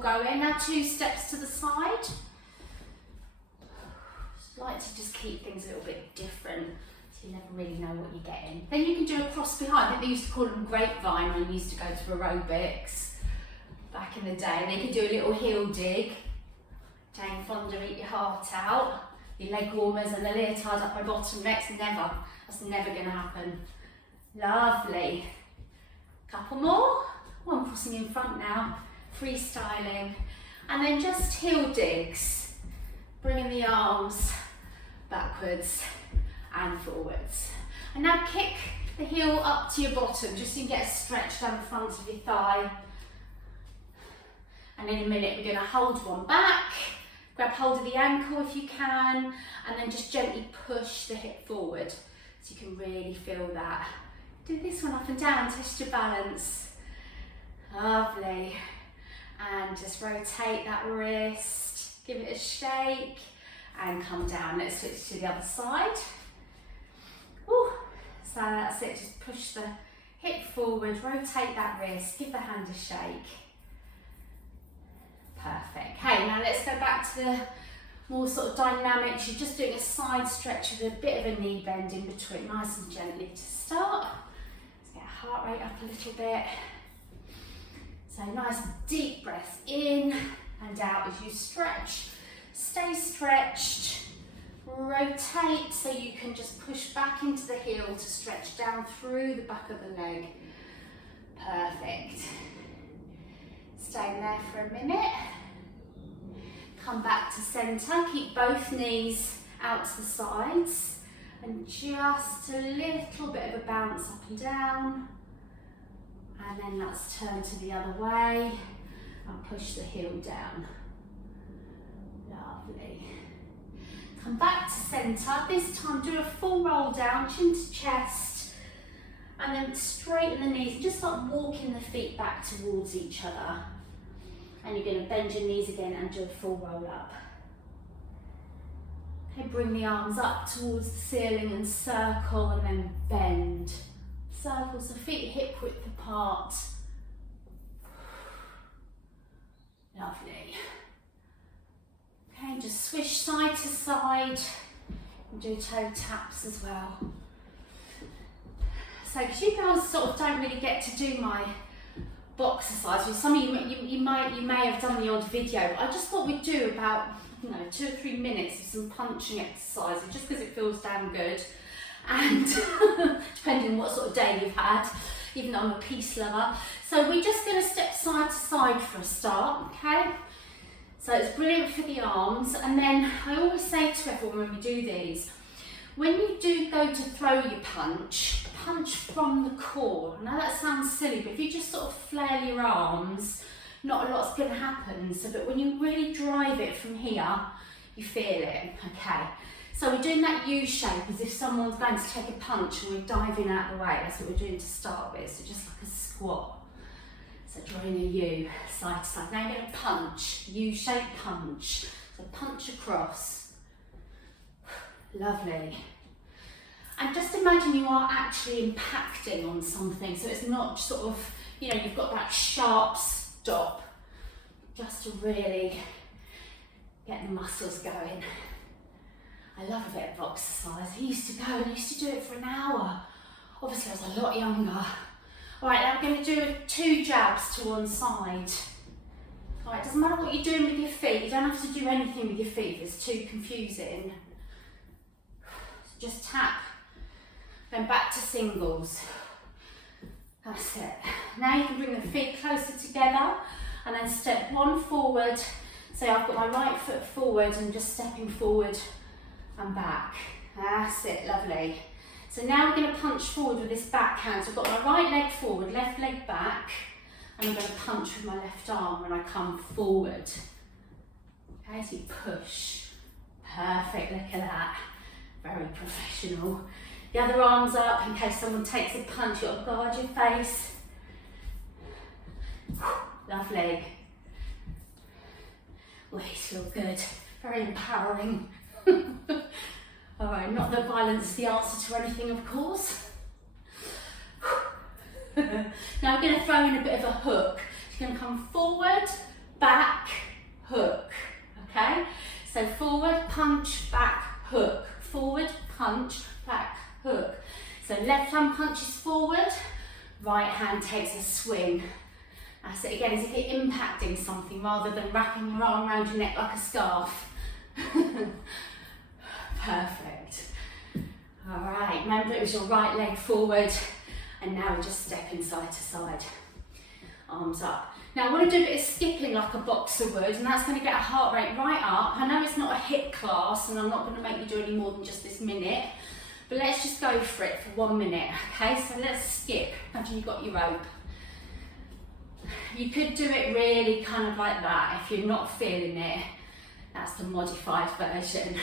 going. Now 2 steps to the side. Just like to just keep things a little bit different, so you never really know what you're getting. Then you can do a cross behind. I think they used to call them grapevine when you used to go to aerobics back in the day. They could do a little heel dig. Jane Fonda, eat your heart out. Your leg warmers and the leotard up my bottom next. Never. That's never going to happen. Lovely. Couple more. Oh, I'm crossing in front now. Freestyling. And then just heel digs. Bringing the arms backwards and forwards. And now kick the heel up to your bottom, just so you can get a stretch down the front of your thigh. And in a minute we're going to hold one back, grab hold of the ankle if you can, and then just gently push the hip forward so you can really feel that. Do this one up and down, test your balance. Lovely. And just rotate that wrist, give it a shake, and come down. Let's switch to the other side. Ooh. So that's it, just push the hip forward, rotate that wrist, give the hand a shake. Perfect. Okay, now let's go back to the more sort of dynamics. You're just doing a side stretch with a bit of a knee bend in between, nice and gently to start. Let's get heart rate up a little bit. So nice deep breath in and out as you stretch. Stay stretched. Rotate so you can just push back into the heel to stretch down through the back of the leg. Perfect. Stay there for a minute. Come back to centre. Keep both knees out to the sides. And just a little bit of a bounce up and down. And then let's turn to the other way and push the heel down. Lovely. Come back to centre. This time do a full roll down, chin to chest. And then straighten the knees and just start walking the feet back towards each other. And you're going to bend your knees again and do a full roll up. Okay, bring the arms up towards the ceiling and circle, and then bend. Circle, so feet hip width apart. Lovely. Okay, just swish side to side and do toe taps as well. So, because you girls sort of don't really get to do my box exercise, some of you may have done the odd video, but I just thought we'd do about 2 or 3 minutes of some punching exercises, just because it feels damn good, and depending on what sort of day you've had, even though I'm a peace lover. So we're just going to step side to side for a start, okay? So it's brilliant for the arms, and then I always say to everyone when we do these, when you do go to throw your punch from the core. I know that sounds silly, but if you just sort of flail your arms, not a lot's going to happen. So, but when you really drive it from here, you feel it, okay? So we're doing that U shape as if someone's going to take a punch and we're diving out of the way. That's what we're doing to start with, so just like a squat. So drawing a U, side to side. Now you're going to punch, U-shape punch. So punch across. Lovely. And just imagine you are actually impacting on something, so it's not sort of, you've got that sharp stop, just to really get the muscles going. I love a bit of exercise. I used to go and I used to do it for an hour. Obviously I was a lot younger. All right, now we're going to do 2 jabs to one side. All right, doesn't matter what you're doing with your feet. You don't have to do anything with your feet. It's too confusing. So just tap. Then back to singles. That's it. Now you can bring the feet closer together and then step 1 forward. So I've got my right foot forward and just stepping forward and back. That's it, lovely. So now we're going to punch forward with this backhand. So I've got my right leg forward, left leg back, and I'm going to punch with my left arm when I come forward. Okay, so you push. Perfect, look at that. Very professional. The other arm's up in case someone takes a punch, you've got to guard your face. Lovely. Oh, these feel good. Very empowering. All right, not that violence is the answer to anything, of course. Now we're going to throw in a bit of a hook. You're going to come forward, back, hook, okay? So forward, punch, back, hook, forward, punch, back, hook. So left hand punches forward, right hand takes a swing. That's it again, as if you're impacting something rather than wrapping your arm around your neck like a scarf. Perfect. All right, remember it was your right leg forward, and now we're just stepping side to side. Arms up. Now I want to do a bit of skipping like a boxer would, and that's going to get a heart rate right up. I know it's not a HIIT class, and I'm not going to make you do any more than just this minute, but let's just go for it for 1 minute, okay? So let's skip. Imagine you've got your rope. You could do it really kind of like that. If you're not feeling it, that's the modified version.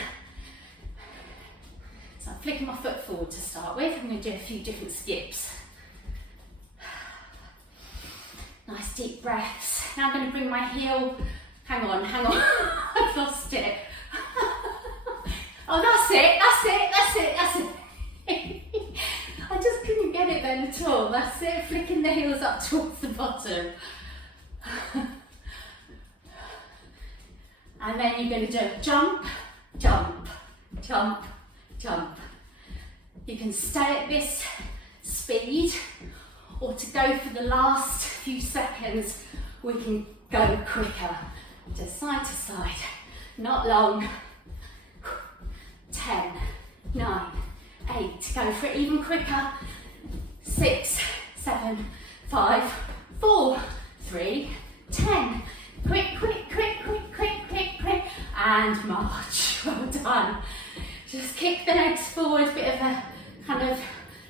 So I'm flicking my foot forward to start with. I'm going to do a few different skips. Nice deep breaths. Now I'm going to bring my heel, hang on, I've lost it. Oh, that's it. I just couldn't get it then at all. That's it, flicking the heels up towards the bottom. And then you're going to do jump, jump, jump, jump. You can stay at this speed, or to go for the last few seconds, we can go quicker. Just side to side, not long. 10, 9, 8, go for it even quicker. 6, 7, 5, 4, 3, 10. Quick, quick, quick, quick, quick, quick, quick, and march. Well done. Just kick the legs forward, bit of a kind of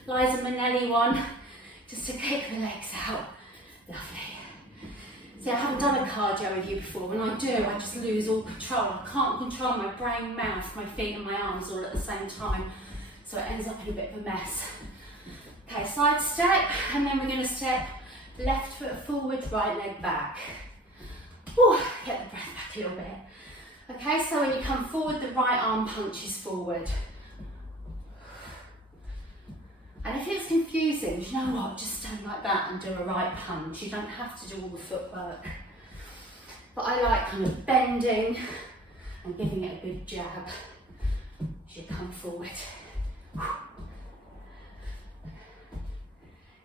Liza Minnelli one, just to kick the legs out. Lovely. See, I haven't done a cardio with you before. When I do, I just lose all control. I can't control my brain, mouth, my feet and my arms all at the same time. So it ends up in a bit of a mess. Okay, side step, and then we're going to step left foot forward, right leg back. Ooh, get the breath back a little bit. Okay, so when you come forward, the right arm punches forward. And if it's confusing, you know what, just stand like that and do a right punch. You don't have to do all the footwork. But I like kind of bending and giving it a good jab as you come forward.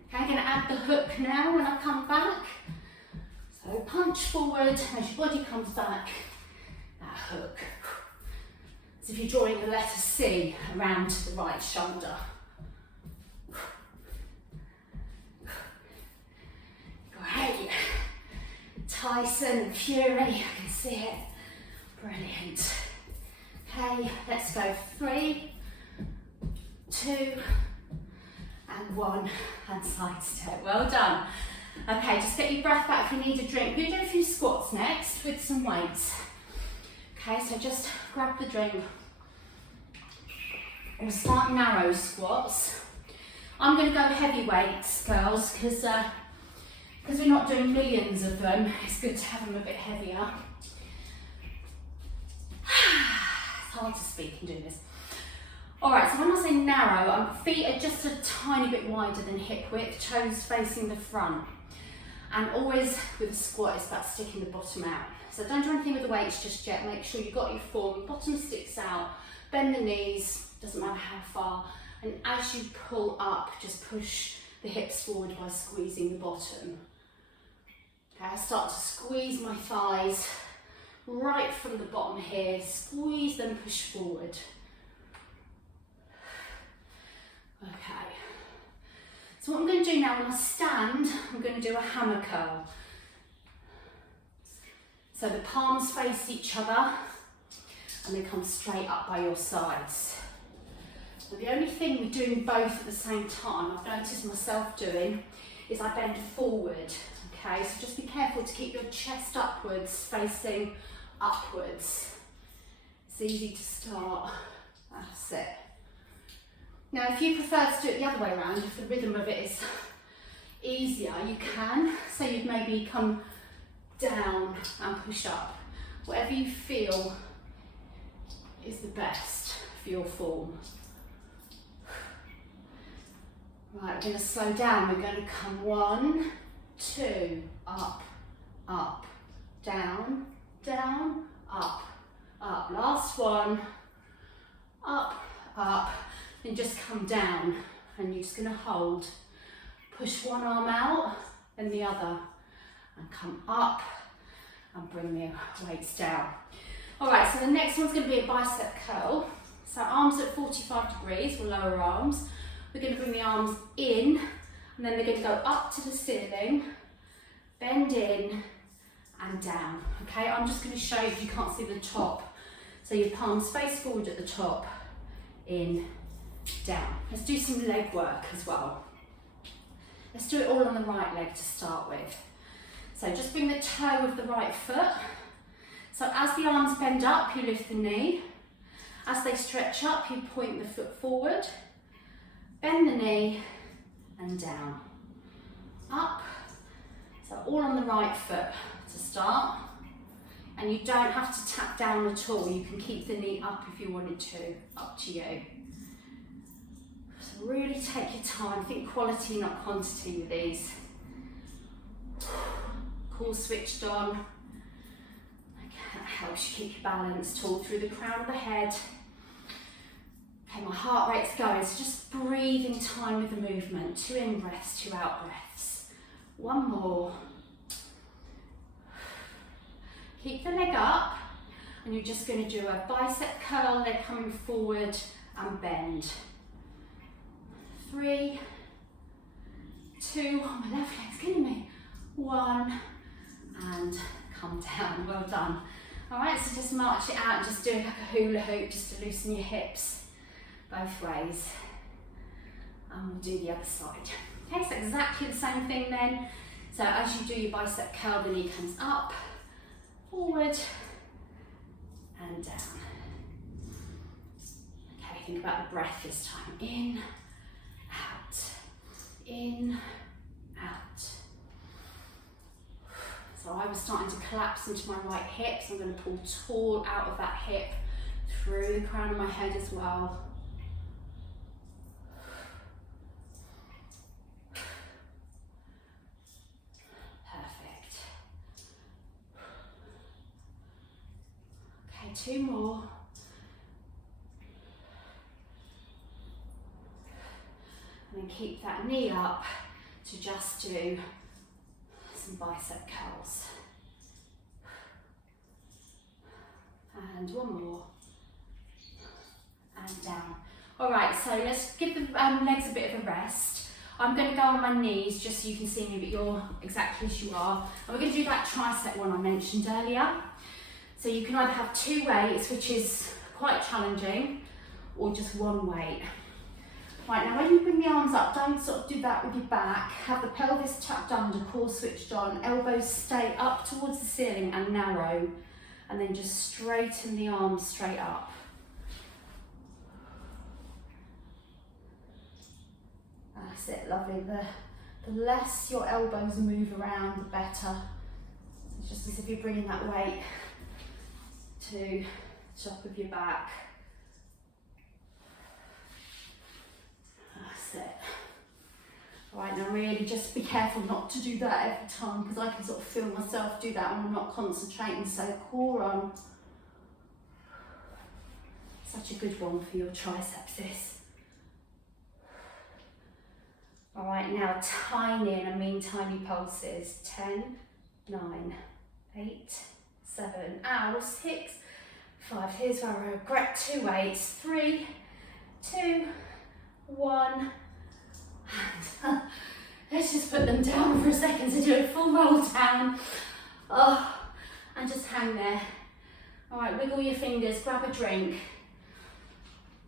Okay, I'm going to add the hook now when I come back. So punch forward as your body comes back, that hook. So if you're drawing the letter C around the right shoulder. Great. Tyson and Fury, I can see it. Brilliant. Okay, let's go 3, 2, and 1, and side step. Well done. Okay, just get your breath back if you need a drink. We're going to do a few squats next with some weights. Okay, so just grab the drink. We'll start narrow squats. I'm going to go heavy weights, girls, because we're not doing millions of them. It's good to have them a bit heavier. It's hard to speak and do this. Alright, so when I say narrow, feet are just a tiny bit wider than hip width, toes facing the front. And always with a squat, it's about sticking the bottom out. So don't do anything with the weights just yet. Make sure you've got your form, bottom sticks out, bend the knees, doesn't matter how far. And as you pull up, just push the hips forward by squeezing the bottom. Okay, I start to squeeze my thighs right from the bottom here, squeeze them, push forward. Okay, so what I'm going to do now when I stand, I'm going to do a hammer curl. So the palms face each other and they come straight up by your sides. Now the only thing with doing both at the same time, I've noticed myself doing, is I bend forward. Okay, so just be careful to keep your chest upwards, facing upwards. It's easy to start. That's it. Now, if you prefer to do it the other way around, if the rhythm of it is easier, you can. So you'd maybe come down and push up. Whatever you feel is the best for your form. Right, we're going to slow down. We're going to come 1, 2, up, up, down, down, up, up. Last one, up, up, then just come down, and you're just gonna hold. Push one arm out, then the other, and come up, and bring the weights down. All right, so the next one's gonna be a bicep curl. So arms at 45 degrees, or lower arms. We're gonna bring the arms in, and then they're gonna go up to the ceiling, bend in, and down. Okay, I'm just gonna show you if you can't see the top. So your palms face forward at the top, in, down. Let's do some leg work as well. Let's do it all on the right leg to start with. So just bring the toe of the right foot. So as the arms bend up, you lift the knee. As they stretch up, you point the foot forward, bend the knee, and down. Up. So all on the right foot to start. And you don't have to tap down at all. You can keep the knee up if you wanted to, up to you. So really take your time, think quality, not quantity with these. Core switched on. Okay, that helps you keep your balance tall through the crown of the head. Okay, my heart rate's going, so just breathe in time with the movement. 2 in breaths, 2 out breaths. One more. Keep the leg up, and you're just going to do a bicep curl, leg coming forward and bend. 3, 2, oh, my left leg's killing me. 1, and come down, well done. All right, so just march it out and just do it like a hula hoop, just to loosen your hips both ways. And we'll do the other side. Okay, so exactly the same thing then. So as you do your bicep curl, the knee comes up, forward, and down. Okay, think about the breath this time. In, out, in, out. So I was starting to collapse into my right hip, so I'm going to pull tall out of that hip through the crown of my head as well. Perfect. Okay, 2 more. And then keep that knee up to just do some bicep curls. And 1 more. And down. All right, so let's give the legs a bit of a rest. I'm going to go on my knees just so you can see me, but you're exactly as you are. And we're going to do that tricep one I mentioned earlier. So you can either have 2 weights, which is quite challenging, or just 1 weight. Right, now when you bring the arms up, don't sort of do that with your back. Have the pelvis tucked under, core switched on, elbows stay up towards the ceiling and narrow. And then just straighten the arms straight up. That's it, lovely. The less your elbows move around, the better. It's just as if you're bringing that weight to the top of your back. That's it. Right, now really just be careful not to do that every time, because I can sort of feel myself do that when I'm not concentrating. So core on. Such a good one for your triceps, this. All right, now tiny, and I mean tiny pulses. 10, 9, 8, 7, ow, 6, 5. Here's where I regret 2 weights. 3, 2, 1. And let's just put them down for a second to do a full roll down. Oh, and just hang there. All right, wiggle your fingers, grab a drink.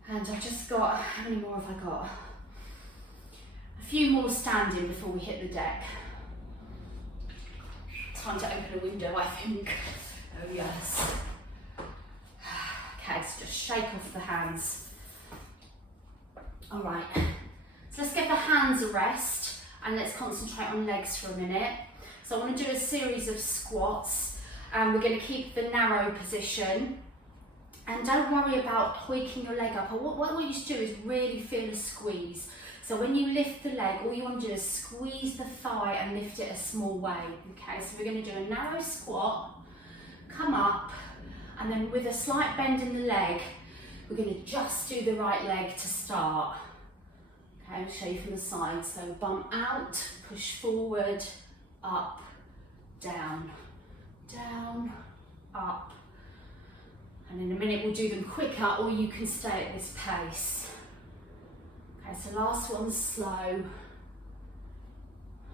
And I've just got, how many more have I got? A few more standing before we hit the deck. Time to open a window, I think. Oh yes. Okay, so just shake off the hands. All right. So let's give the hands a rest and let's concentrate on legs for a minute. So I want to do a series of squats, and we're going to keep the narrow position. And don't worry about hoiking your leg up. What you should do is really feel a squeeze. So when you lift the leg, all you want to do is squeeze the thigh and lift it a small way. Okay, so we're going to do a narrow squat. come up, and then with a slight bend in the leg, we're going to just do the right leg to start. Okay, I'll show you from the side. So bump out, push forward, up, down, down, up. And in a minute we'll do them quicker, or you can stay at this pace. Okay, so last one's slow.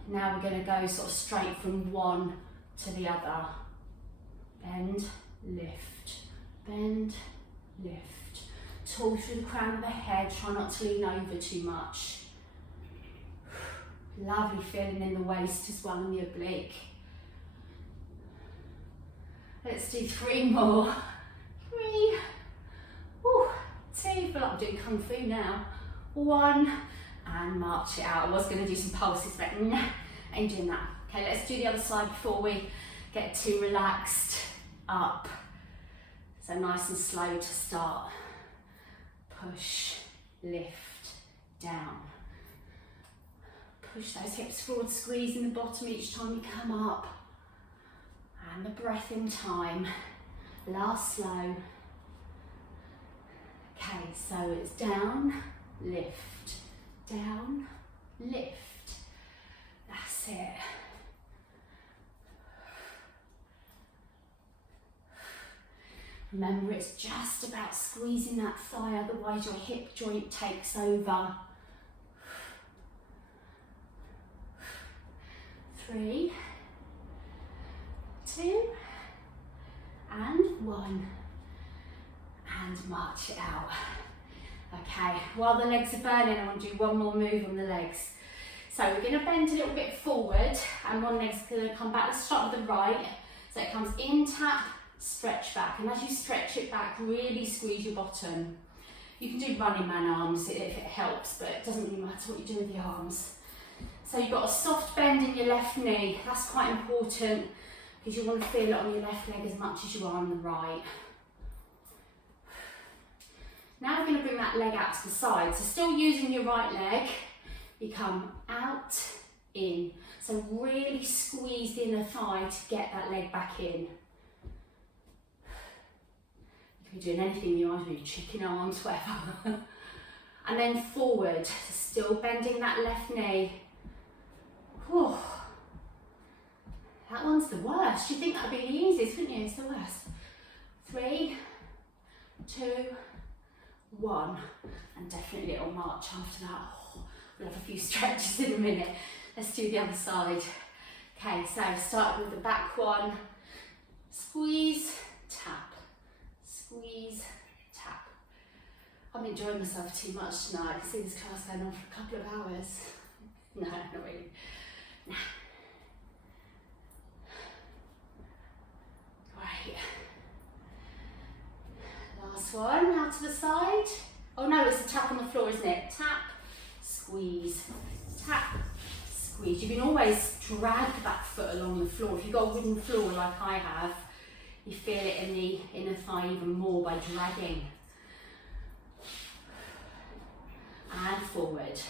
Now we're going to go sort of straight from one to the other. Bend, lift, bend, lift. Tall through the crown of the head, try not to lean over too much. Lovely feeling in the waist as well, and the oblique. Let's do 3 more. 3, woo, 2, feel like I'm doing Kung Fu now. 1, and march it out. I was going to do some pulses, but nah, ain't doing that. Okay, let's do the other side before we get too relaxed. Up. So nice and slow to start. Push, lift, down. Push those hips forward, squeeze in the bottom each time you come up. And the breath in time. Last slow. Okay, so it's down, lift, down, lift. That's it. Remember, it's just about squeezing that thigh, otherwise your hip joint takes over. 3, 2, and 1. And march it out. Okay, while the legs are burning, I want to do one more move on the legs. So we're going to bend a little bit forward, and one leg's going to come back. Let's start with the right. So it comes in, tap, stretch back, and as you stretch it back, really squeeze your bottom. You can do running man arms if it helps, but it doesn't really matter what you do with the arms. So you've got a soft bend in your left knee. That's quite important because you want to feel it on your left leg as much as you are on the right. Now we're going to bring that leg out to the side. So still using your right leg, you come out, in. So really squeeze the inner thigh to get that leg back in. You can be doing anything you want to do, chicken arms, whatever. And then forward, still bending that left knee. Whew. That one's the worst. You'd think that would be the easiest, wouldn't you? It's the worst. 3, 2, 1. And definitely a little march after that. Oh, we'll have a few stretches in a minute. Let's do the other side. Okay, so start with the back one. Squeeze, tap. Squeeze, tap. I'm enjoying myself too much tonight. I can see this class going on for a couple of hours. No, not really. Nah. Right. Last one, out to the side. Oh no, it's a tap on the floor, isn't it? Tap, squeeze, tap, squeeze. You can always drag that foot along the floor. If you've got a wooden floor like I have, you feel it in the inner thigh even more by dragging. And forward.